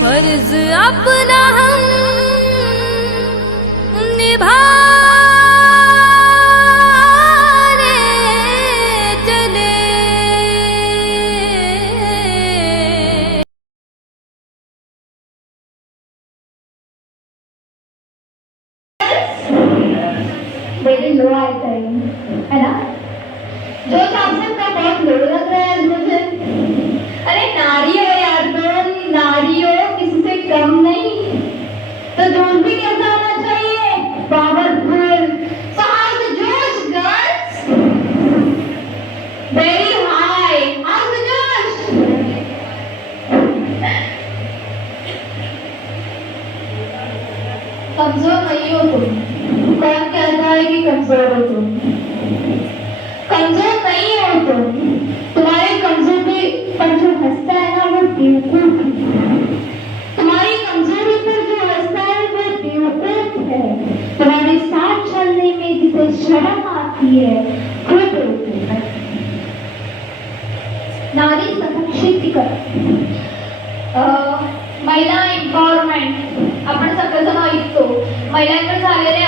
फर्ज अपना हम निभाने चले। वेरी लो आए टाइम है ना? जो शासन का बहुत लो लग रहा है आज मुझे अरे नारी हो यार तुम नारी हो किसी से कम नहीं तो जोश भी कैसा होना चाहिए पावरफुल साहस जोश गर्ल्स वेरी हाई हाउ जोश कमजोर नहीं हो तुम कौन कहता है कि कमजोर कमजोर नहीं हो तो. तुम्हारे कमजोरी पर जो हंसता है ना वो बेवकूफ तुम्हारी कमजोरी पर जो हंसता है वो बेवकूफ है. तुम्हारे साथ चलने में जिसे शर्म आती है वो बेवकूफ है. नारी सशक्तीकरण अं, महिला एम्पॉवरमेंट आपण सगळेजण ऐकतो. महिलांवर झालेले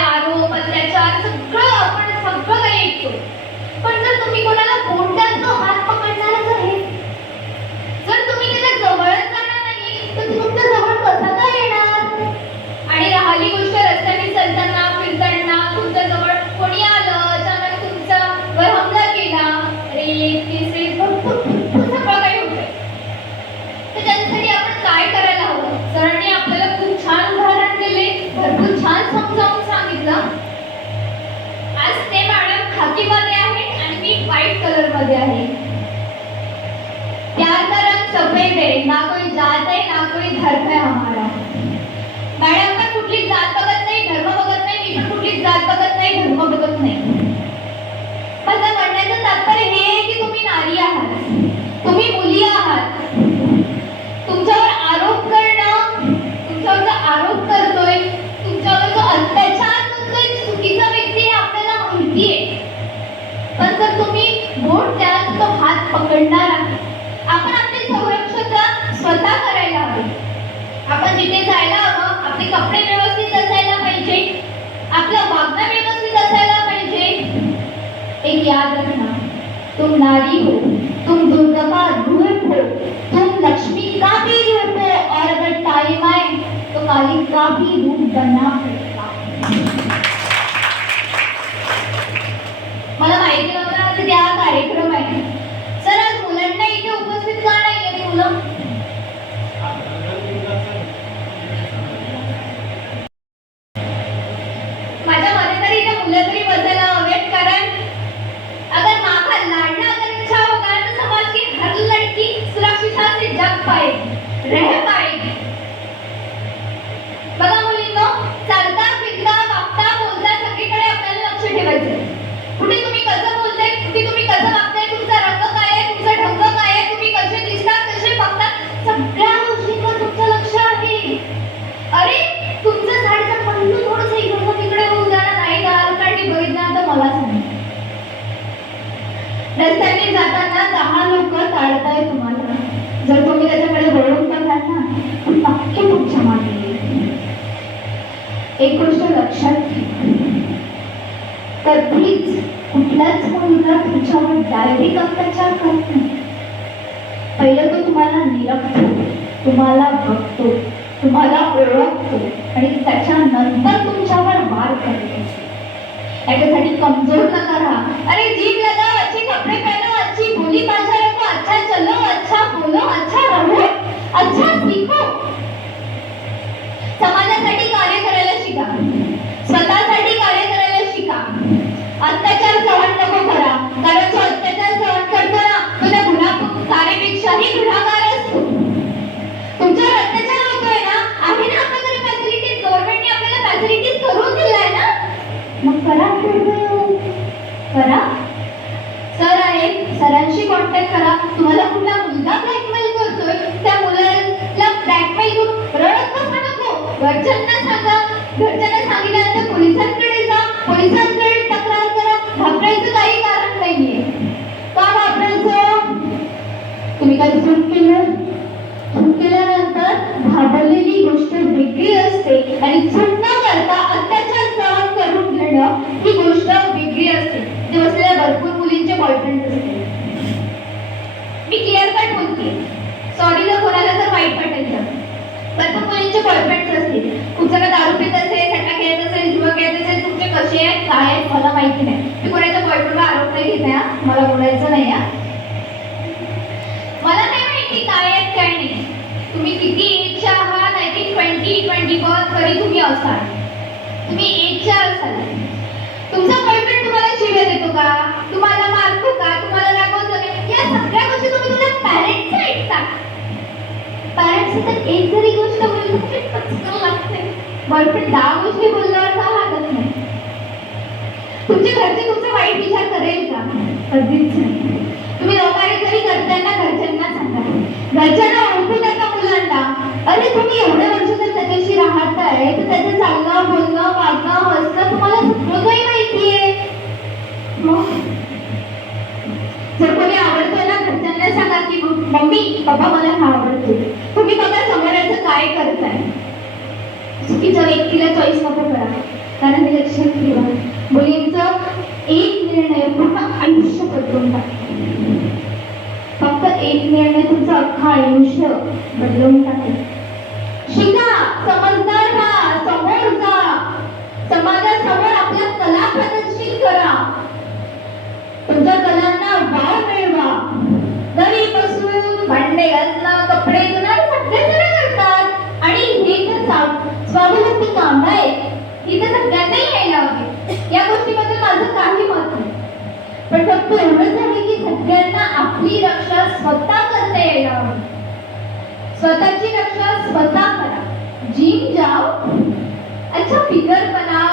पण जर तुम्ही कोणाला बोट द्याल तो हात पकडणारा जर जर तुम्ही त्याच्या जवळच जाणार नाही तर तो तुमच्या जवळ कसा काय येणार? आणि राहिली गोष्ट रस्त्याने चालताना फिरताना तुमच्या जवळ कोणी आलं अचानक तुमचा वर हमला केला? रेप केसेस भरपूर भरपूर सगळं काही होतंय. तर त्याच्यासाठी आपण काय करायला हवं? सरांनी आपल्याला खूप छान उदाहरण दिले भरपूर छान समजावून सांगितलं. आज ते मॅडम खाकीमध्ये आहेत. व्हाईट कलरमध्ये आहे. प्यार का रंग सफेद है ना कोई जात है ना कोई धर्म है हमारा मॅडम पण कुठली जात कपडे व्यवस्थित असायला पाहिजे. आपलं वागणं व्यवस्थित असायला पाहिजे. एक याद रखना तुम नारी हो तुम दुर्गा का रूप हो तुम लक्ष्मी का भी रूप हो और अगर टाइम आए तो काली का भी रूप बनना मला माहिती नव्हतं त्या कार्यक्रम रस्त्याने जाताना दहा लोक ताडताय तुम्हाला. जर तुम्ही त्याच्याकडे वळून बघाल ना तर नक्की तुमच्या मागे एक गोष्ट लक्षात ठेवा. कधीच कुठलाच मुलगा तुमच्यावर डायरेक्ट अत्याचार करत नाही. पहिलं तो तुम्हाला निरखतो तुम्हाला बघतो तुम्हाला ओळखतो आणि त्याच्यानंतर तुमच्यावर वार करतो याच्यासाठी कमजोर नका राहा. अरे जीभ करा करा. सर आहे सरांशी कॉन्टॅक्ट करा. तुम्हाला कुठला मुलगा ब्लॅकमेल करतोय त्या मुलाला ब्लॅकमेल करून रडत बसा नको. घरच्यांना सांगा. घरच्यांना सांगितल्यानंतर पोलिसांकडे जा. पोलिसांकडे तक्रार करा. घाबरायचं काही कारण नाहीये. का घाबरायचं? तुम्ही काही चूक केलं? चूक केल्यानंतर घाबरलेली गोष्ट वेगळी असते आणि बॉयफ्रेंड असते मी क्लिअर कट बोलते. सॉरी जर कोणाला जर वाईट वाटेल तर प्रत्येक मुलींचे बॉयफ्रेंड्स असतील? खूप जण दारू पित असेल सट्टा खेळत असेल जुवा खेळत असेल तुमचे कसे आहेत काय आहेत मला माहिती नाही. मी कोणाच्या बॉयफ्रेंडला आरोप नाही घेत आहे मला बोलायचं नाही हा? मला नाही माहिती काय आहेत काय नाही तुम्ही किती एजच्या आहात? I think twenty twenty one तरी तुम्ही असाल. तुम्ही एजच्या असाल. तुमचा पॅरेंट्स पॅरेंट्स तर एक जरी गोष्ट बोलली तरी पचकन लागते. बॉयफ्रेंड दहा गोष्टी बोलल्यावर का लागत नाही? तुमचे घरचे तुमचा वाईट विचार करेल का? कधीच तुम्ही लोकांनी जरी करताना घरच्यांना सांगा. घरच्यांना ओळखू नका मुलांना. अरे तुम्ही एवढ्या वर्ष जर त्याच्याशी राहताय तर त्याचं चालणं बोलणं वागणं हसणं तुम्हाला सगळं काही माहितीये. मग? जर कोणी आवडतोय ना सांगा की मम्मी बाबा मला हा आवडतो. तुम्ही बघा समोरचं काय करताय? चुकीच्या व्यक्तीला चॉईस नको करा. कारण ते लक्षात ठेवा. मुलींचं एक निर्णय पूर्ण आयुष्य बदलून टाकेल फक्त एक निर्णय तुमचं अख्खा आयुष्य बदलून टाकेल शिका समजदार व्हा समोर जा. समाजासमोर आपल्या कला प्रदर्शित करा. तुमच्या कलांना वाव मिळवा बसून भांडे कपडे धुणं सगळे जण करतात आणि हे तर सा- स्वावलंबी काम आहे. ही तर सगळ्यांनाही यायला हवी. या गोष्टीबद्दल माझं काही मत नाही. पण फक्त एवढंच आहे की सगळ्यांना आपली रक्षा स्वतः करता यायला हवी. स्वतःची रक्षा स्वतः करा. जिम जाओ अच्छा फिगर बना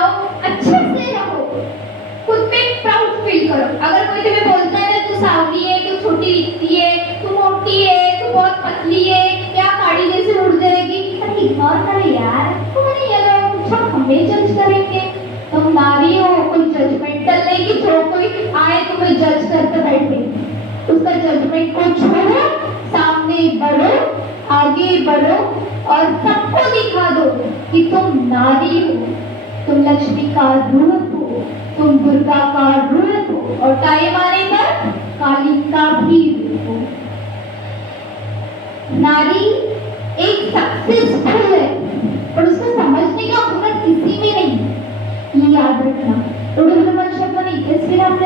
उसका जजमेंट को छोड़ो सामने बढ़ो, आगे बढ़ो और सबको दिखा दो कि तुम नारी हो। तुम लक्ष्मी का रूप हो, तुम दुर्गा का रूप हो और टाइम आने पर काली का भी रूप हो। नारी एक सक्सेसफुल है, पर उसको समझने का हुनर किसी में नहीं। ये याद रखना एवढं मला मला शब्दाने इथेच केलं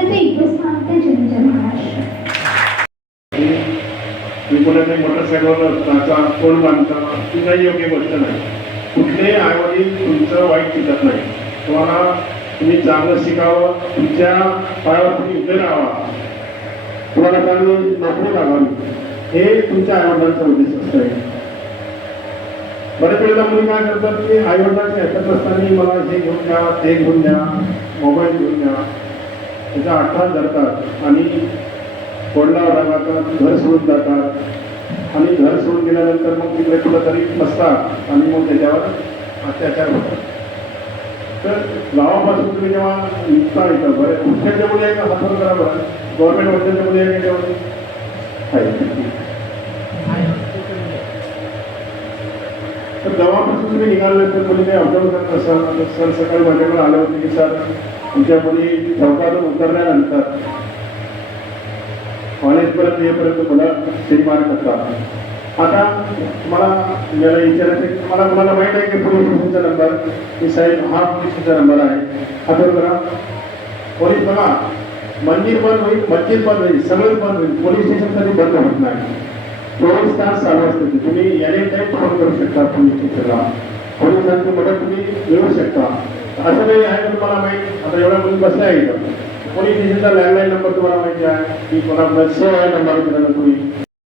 कोणाच्या मोटरसायकलवर कोण बांधता ती काही योग्य गोष्ट नाही. कुठलेही आईवडील तुमचं वाईट शिकत नाही. तुम्हाला तुम्ही चांगलं शिकावं तुमच्या पायावर तुम्ही उभे राहावा. तुम्हाला चांगली नोकरी लागावी हे तुमच्या आईवडिलांचा उद्देश असतोय बऱ्याच वेळेला मुली काय करतात की आईवडिलांचे ऐकत असताना मला हे घेऊन द्या ते घेऊन द्या मोबाईल घेऊन द्या. त्याचा अट्टास धरतात आणि कोंडला जातात घर सोडून जातात. आणि घर सोडून गेल्यानंतर मग तिकडे कुठंतरी फसतात आणि मग त्याच्यावर अत्याचार होतात. तर गावापासून तुम्ही जेव्हा निघता येतं बरं मुख्याच्या आहे का हातवर करा बरं गव्हर्नमेंट हॉस्पिटलमध्ये आहे त्याच्यामध्ये आहे तर गावापासून तुम्ही निघाल्यानंतर मुली काही ऑब्झर्व करत असाल सर सकाळी माझ्याकडे आले होते की सर तुमच्या मुली चौकातून उतरल्यानंतर कॉलेजपर्यंत येईपर्यंत मला ते मार्क असतात आता मला याला विचारायचं की मला तुम्हाला माहीत आहे की पोलीस स्टेशनचा नंबर की साहेब हा पोलीस नंबर आहे. आता करा पोलीस बघा मंदिर बंद होईल मस्जिद बंद होईल सगळं बंद होईल पोलीस स्टेशन कधी बंद होत नाही. चोवीस तास चालू असते तुम्ही एनी टाईम फोन करू शकता पोलीस स्टेशनला पोलिसांची मदत तुम्ही मिळवू शकता. असं काही आहे तुम्हाला माहीत? आता एवढ्या मुली बसल्या आहे इथं पोलीस स्टेशनचा लँडलाईन नंबर तुम्हाला माहिती आहे की कोणाकडे सेव आहे नंबर तुम्ही